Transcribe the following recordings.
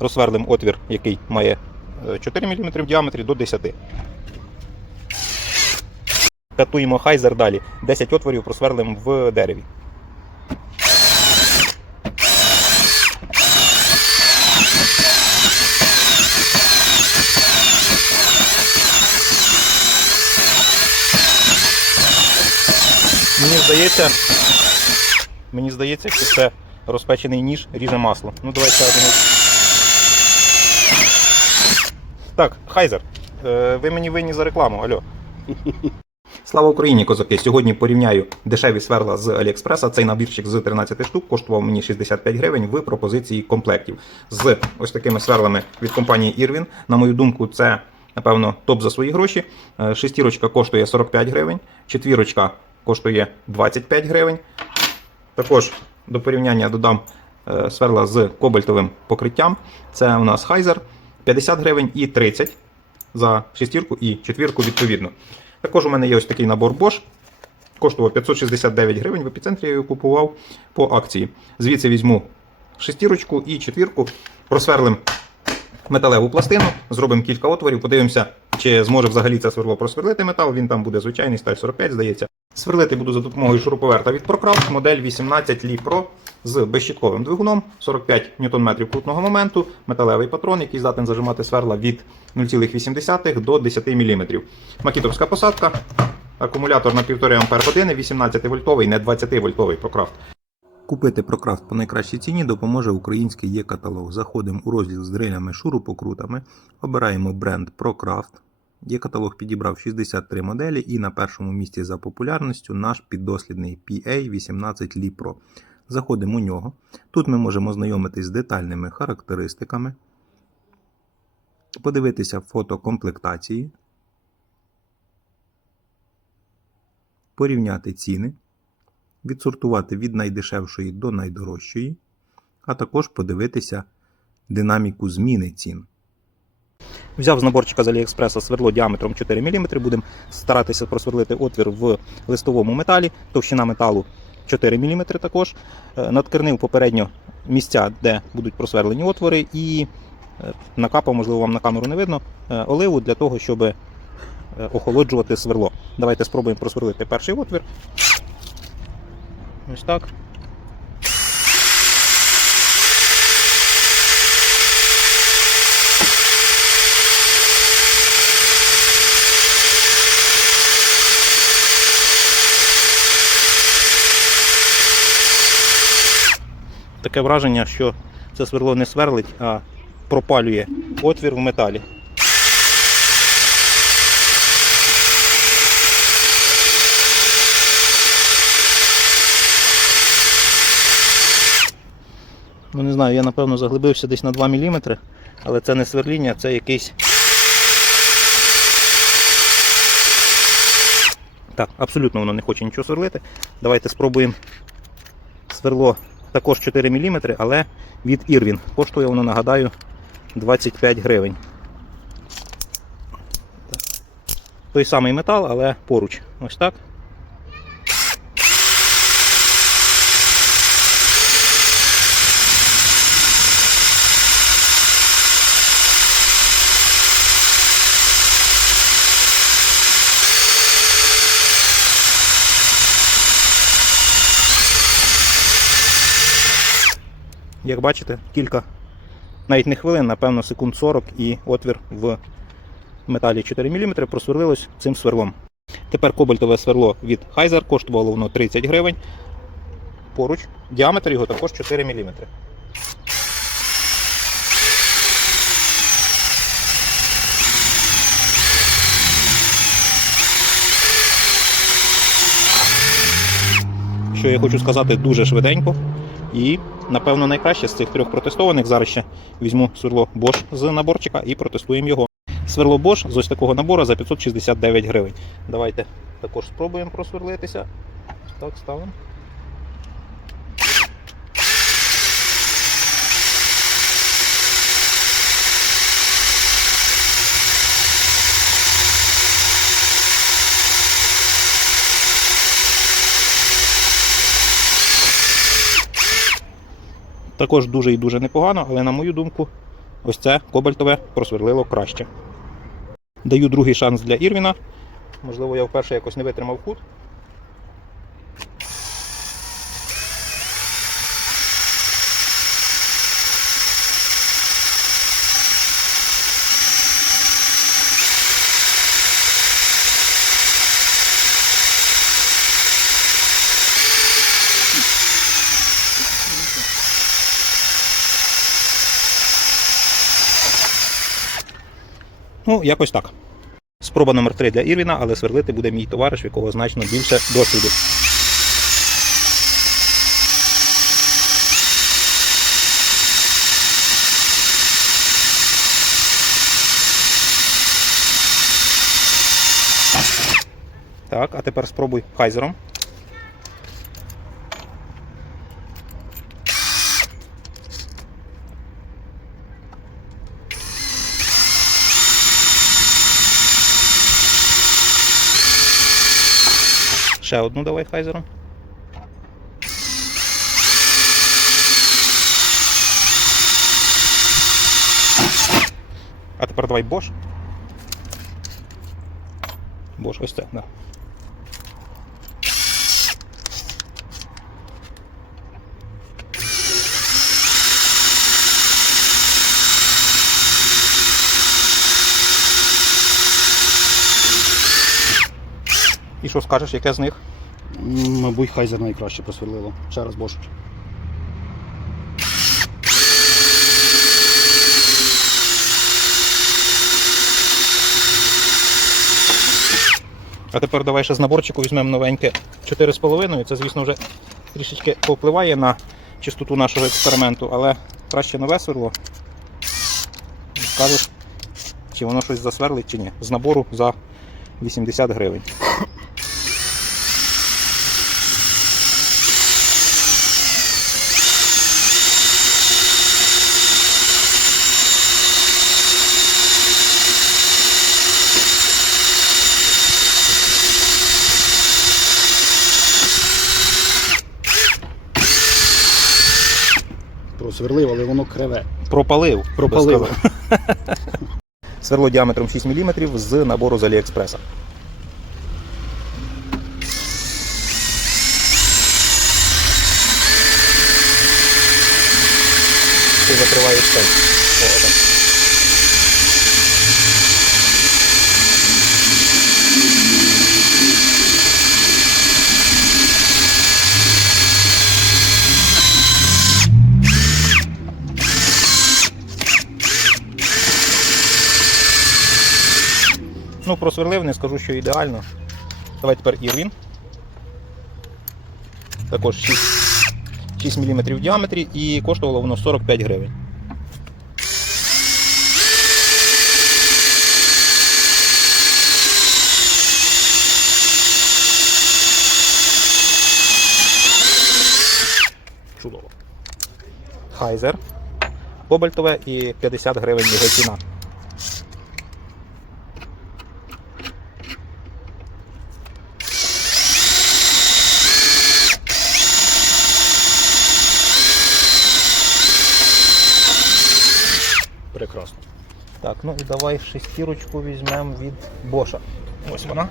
розсверлимо отвір, який має е, 4 мм в діаметрі до 10 Катуємо хайзер далі. 10 отворів просверлимо в дереві. Мені здається, мені здається, що це розпечений ніж ріже масло. Ну давай ще один. Так, Хайзер, е, ви мені винні за рекламу, алло. Слава Україні, козаки! Сьогодні порівняю дешеві сверла з Аліекспреса. Цей набірчик з 13 штук коштував мені 65 гривень в пропозиції комплектів. З ось такими сверлами від компанії Irwin. На мою думку, це напевно топ за свої гроші. Е, Шестірочка коштує 45 гривень, четвірочка коштує 25 гривень. Також до порівняння додам е, сверла з кобальтовим покриттям. Це у нас Heiser 50 гривень і 30 за шестірку і четвірку відповідно. Також у мене є ось такий набор Bosch. Коштував 569 гривень. В епіцентрі я його купував по акції. Звідси візьму шестірочку і четвірку, просверлим металеву пластину, зробимо кілька отворів, подивимося, чи зможе взагалі це сверло просверлити метал. Він там буде звичайний, сталь 45, здається. Сверлити буду за допомогою шуруповерта від ProCraft, модель 18 Li Pro з безщітковим двигуном, 45 Нм крутного моменту, металевий патрон, який здатен зажимати сверла від 0,8 до 10 мм. Макітовська посадка, акумулятор на 1,5 Ах, 18 вольтовий, не 20 вольтовий ProCraft. Купити Прокрафт по найкращій ціні допоможе український є-каталог. Заходимо у розділ з дрилями шурупокрутами, обираємо бренд Прокрафт. Є-каталог підібрав 63 моделі і на першому місці за популярністю наш піддослідний PA18 Li Pro. Заходимо у нього. Тут ми можемо знайомитись з детальними характеристиками, подивитися фото комплектації, порівняти ціни відсортувати від найдешевшої до найдорожчої, а також подивитися динаміку зміни цін. Взяв з наборчика з Аліекспреса сверло діаметром 4 мм. Будемо старатися просверлити отвір в листовому металі, товщина металу 4 мм також. Е, Надкернив попередньо місця, де будуть просверлені отвори, і е, накапав, можливо, вам на камеру не видно, е, оливу для того, щоб охолоджувати сверло. Давайте спробуємо просверлити перший отвір. Ось так. Таке враження, що це сверло не сверлить, а пропалює отвір в металі. Ну не знаю, я напевно заглибився десь на 2 мм, але це не сверління, це якийсь. Так, абсолютно воно не хоче нічого сверлити. Давайте спробуємо сверло також 4 мм, але від Ірвін. Коштує воно, нагадаю, 25 гривень. Той самий метал, але поруч. Ось так. Як бачите, кілька, навіть не хвилин, напевно, секунд 40 і отвір в металі 4 мм просверлилось цим сверлом. Тепер кобальтове сверло від Heiser коштувало воно 30 гривень. Поруч діаметр його також 4 мм. Що я хочу сказати дуже швиденько. І, напевно, найкраще з цих трьох протестованих. Зараз ще візьму сверло Bosch з наборчика і протестуємо його. Сверло Bosch з ось такого набору за 569 гривень. Давайте також спробуємо просверлитися. Так, ставимо. Також дуже і дуже непогано, але на мою думку, ось це кобальтове просверлило краще. Даю другий шанс для Ірвіна. Можливо, я вперше якось не витримав кут. Ну, якось так. Спроба номер 3 для Ірвіна, але сверлити буде мій товариш, в якого значно більше досвіду. Так, а тепер спробуй хайзером. Ще одну давай хайзером. А тепер давай Bosch. Bosch, ось це, да. Що скажеш, яке з них? Мабуть, Хайзер найкраще просверлило. Ще раз Бош. А тепер давай ще з наборчику візьмемо новеньке 4,5. Це, звісно, вже трішечки повпливає на чистоту нашого експерименту, але краще нове сверло. Скажеш, чи воно щось засверлить, чи ні. З набору за 80 гривень. Просверлив, але воно криве. Пропалив. Пропалив. Сверло діаметром 6 мм з набору з Аліекспреса. Ти закриваєш цей. Ну, просверлив, не скажу, що ідеально. Давай тепер Ірвін. Також 6, 6 мм в діаметрі і коштувало воно 45 гривень. Чудово. Хайзер. Кобальтове і 50 гривень його ціна. Прекрасно. Так, ну і давай шестірочку візьмемо від Боша. Ось вона.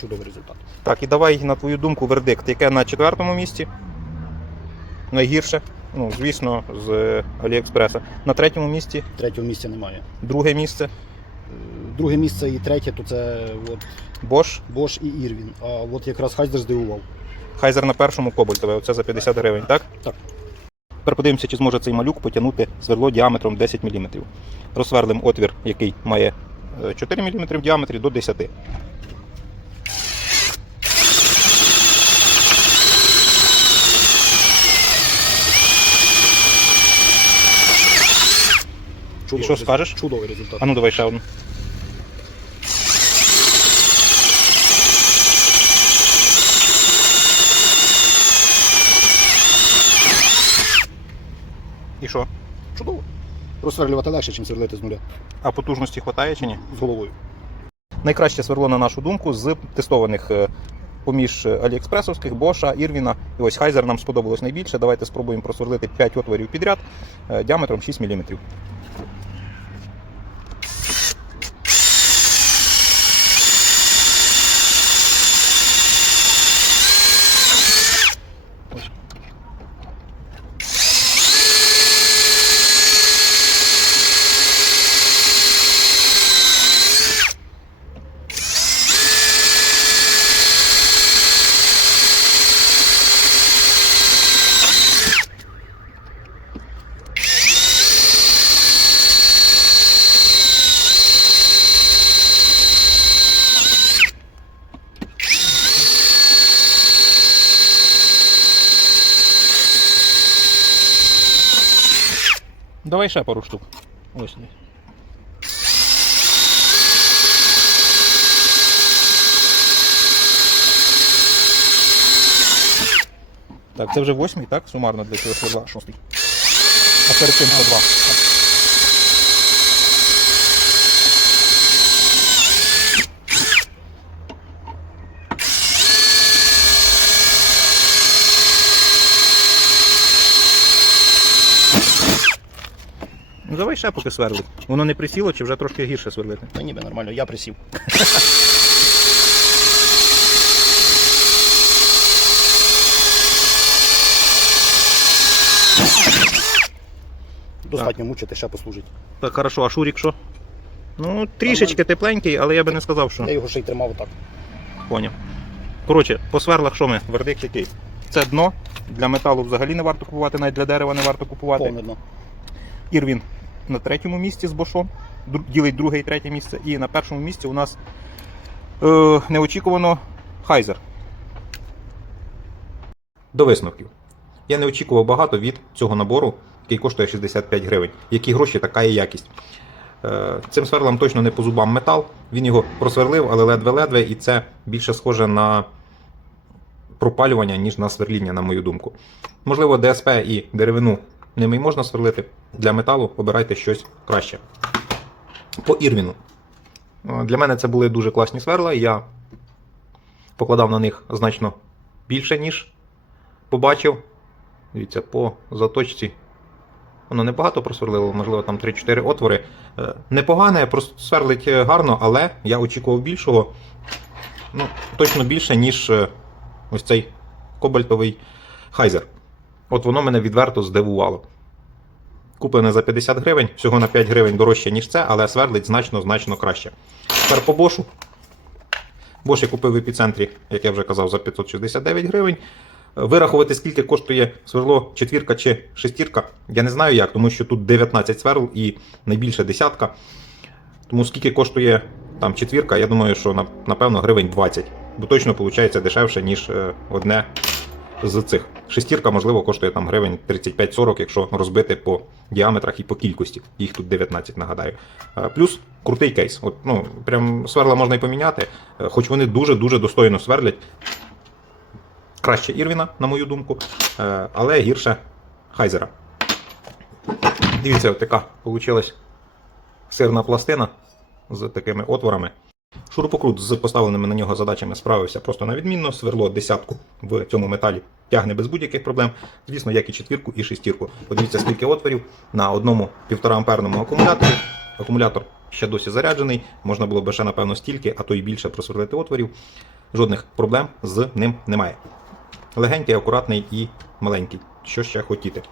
Чудовий результат. Так, і давай, на твою думку, вердикт, яке на четвертому місці. Найгірше. Ну, звісно, з Аліекспреса. На третьому місці, Третього місця немає. друге місце Е, Друге місце і третє то це от Bosch. Бош і Ірвін. А от якраз Хайзер здивував. Хайзер на першому кобальтове, оце за 50 гривень, так? Так. Тепер подивимося, чи зможе цей малюк потягнути сверло діаметром 10 мм. Розсверлим отвір, який має е, 4 мм в діаметрі до 10. Чудовий що результат. скажеш? Чудовий результат. А ну давай ще одну. І що? Чудово. Просверлювати легше, ніж сверлити з нуля. А потужності вистачає чи ні? З головою. Найкраще сверло, на нашу думку, з тестованих е, поміж аліекспресовських, Боша, Ірвіна. І ось Хайзер нам сподобалось найбільше. Давайте спробуємо просверлити 5 отворів підряд е, діаметром 6 мм. Давай ще пару штук. Ось. Так, це вже восьмий, так? Сумарно для цього сверла. Шостий. А перед цим по два. Ну давай ще поки сверлить. Воно не присіло чи вже трошки гірше сверлити. Та ніби нормально, я присів. Достатньо мучити, ще послужить. Так, хорошо, а шурік що? Ну, трішечки тепленький, але я би не сказав, що. Я його ще й тримав отак. Поняв. Коротше, по сверлах що ми? Вердикт який? Це дно. Для металу взагалі не варто купувати, навіть для дерева не варто купувати. Повне дно. Ірвін на третьому місці з Бошом. Ділить друге і третє місце. І на першому місці у нас е, неочікувано Хайзер. До висновків. Я не очікував багато від цього набору, який коштує 65 гривень. Які гроші, така і якість. Е, Цим сверлом точно не по зубам метал. Він його просверлив, але ледве-ледве, і це більше схоже на пропалювання, ніж на сверління, на мою думку. Можливо, ДСП і деревину ними можна сверлити. Для металу обирайте щось краще. По Ірвіну. Е, Для мене це були дуже класні сверла. Я покладав на них значно більше, ніж побачив. Дивіться, по заточці. Воно небагато просверлило, можливо, там 3-4 отвори. Е, Непогане, сверлить е, гарно, але я очікував більшого. Ну, точно більше, ніж ось цей кобальтовий хайзер. От воно мене відверто здивувало. Куплене за 50 гривень, всього на 5 гривень дорожче, ніж це, але сверлить значно-значно краще. Тепер по бошу. Бош я купив в епіцентрі, як я вже казав, за 569 гривень. Вирахувати, скільки коштує сверло четвірка чи шестірка, я не знаю як, тому що тут 19 сверл і найбільше десятка. Тому скільки коштує там четвірка, я думаю, що напевно гривень 20. Бо точно виходить дешевше, ніж е, одне з цих. Шестірка, можливо, коштує там гривень 35-40, якщо розбити по діаметрах і по кількості. Їх тут 19, нагадаю. Е, Плюс крутий кейс. От, ну, прям сверла можна і поміняти, е, хоч вони дуже-дуже достойно сверлять. Краще Ірвіна, на мою думку, е, але гірше Хайзера. Дивіться, така вийшла сирна пластина з такими отворами. Шурупокрут з поставленими на нього задачами справився просто на відмінно. Сверло десятку в цьому металі тягне без будь-яких проблем. Звісно, як і четвірку, і шестірку. Подивіться, скільки отворів на одному 1,5 амперному акумуляторі. Акумулятор ще досі заряджений, можна було б ще, напевно, стільки, а то й більше просверлити отворів. Жодних проблем з ним немає. Легенький, акуратний і маленький. Що ще хотіти.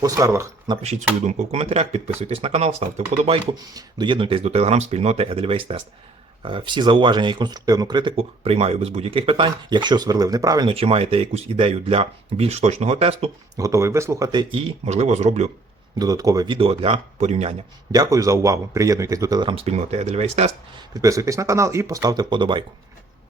По сверлах напишіть свою думку в коментарях, підписуйтесь на канал, ставте вподобайку, доєднуйтесь до телеграм-спільноти Edelweiss Test. Е, Всі зауваження і конструктивну критику приймаю без будь-яких питань. Якщо сверлив неправильно, чи маєте якусь ідею для більш точного тесту, готовий вислухати і, можливо, зроблю додаткове відео для порівняння. Дякую за увагу. Приєднуйтесь до телеграм-спільноти Edelweiss Test, підписуйтесь на канал і поставте вподобайку.